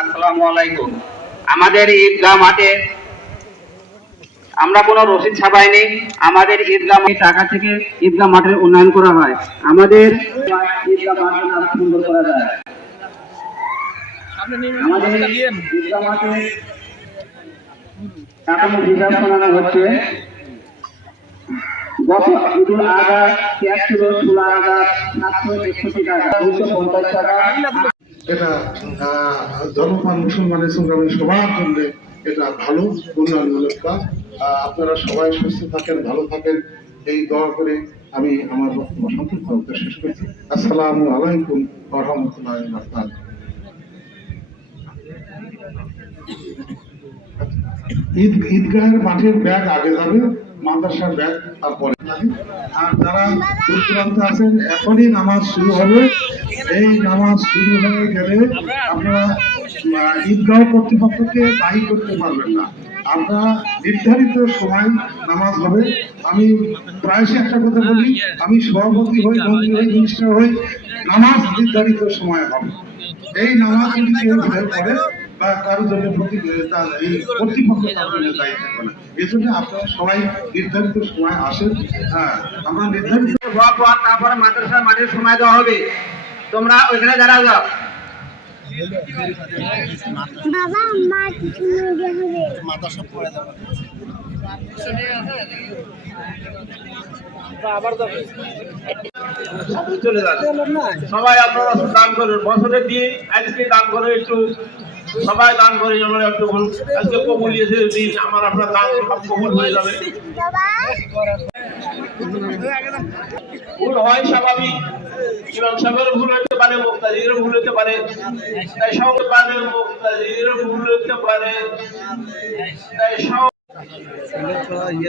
আসসালামু আলাইকুম। আমাদের ঈদগাহ মাঠে আমরা কোনো রসিদ ছাপাইনি। আমাদের ঈদগাহ টাকা থেকে ঈদগাহ মাঠের উন্নয়ন করা হয়। আমাদের ঈদগাহ মাঠের নাম সুন্দর করা যায়। আমাদের ঈদগাহ মাঠে কাঠামো হিসাব বানানো হচ্ছে। গত ঈদুল আজহা ক্যাশ ষোলো হাজার সাতশো একষট্টি টাকা দুশো পঞ্চাশ টাকা। এটা ধর্মপান মুসলমানের সংগ্রামী সবার জন্য এটা ভালো, উন্নয়নমূলক কাজ। আপনারা সবাই সুস্থ থাকেন, ভালো থাকেন। এই দোয়া করে আমি আমার বক্তব্য সংক্ষিপ্ত শেষ করছি। আসসালামু আলাইকুম রহমতুল্লাহ ঈদ ঈদগাহের মাঠের ব্যাগ আগে যাবে, মাদ্রাসার ব্যাগ তারপরে যাবে। আর যারা দূর আছেন, এখনই নামাজ শুরু হবে। এই নামাজ শুরু হয়ে গেলে আপনারা ঈদগাহ কর্তৃপক্ষকে দায়ী করতে পারবেন না। আপনারা নির্ধারিত সময় নামাজ হবে। আমি প্রায়শই একটা কথা বলি, আমি সভাপতি হই, মন্ত্রী হই মিনিস্টার হই, নামাজ নির্ধারিত সময় হবে। এই নামাজ কেউ করে বা কারোর জন্য এই কর্তৃপক্ষ দায়ী থাকবে না। এই জন্য আপনারা সবাই নির্ধারিত সময় আসেন। হ্যাঁ আমরা নির্ধারিত হওয়ার পর তারপরে মাদ্রাসার মাঠের সময় দেওয়া হবে। তোমরা ওইখানে দাঁড়া যাও। বাবা যান। সবাই আপনারা দান করুন। বছরের দিয়ে আজকে দান করে একটু সবাই দান করে আমরা একটু বলুন। আজকে কবুল দিন আমার আপনার দান সব কবুল হয়ে যাবে। ভুল হয় স্বাভাবিক। ইমাম সাহেবের ভুল হতে পারে মুক্তাজিরের ভুল হতে পারে। তাই সব পারে মুক্তাজিরের ভুল হতে পারে। তাই সব কালকে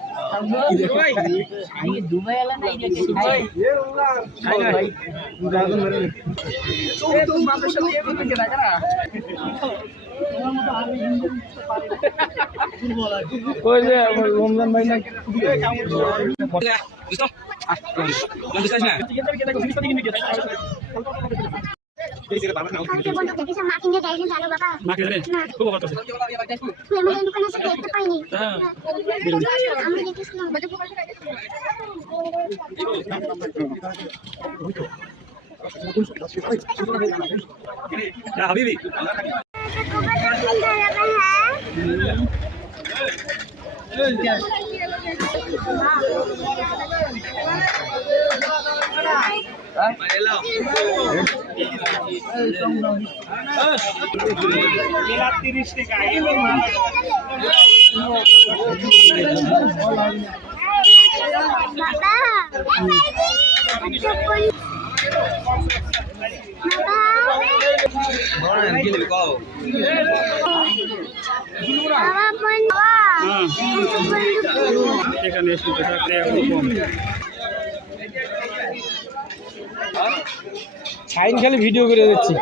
দেখেছে মা কিনে দিয়েছে জানো বাবা মা কিনে না খুব ভালো আছে তুই আমাদের দোকানে এসে দেখতে পাইনি হ্যাঁ আমি দেখেছিলাম হাবিবি বাবা বন্ধু এখানে এসে একটু কম ছাইন খালি ভিডিও করে দিচ্ছি।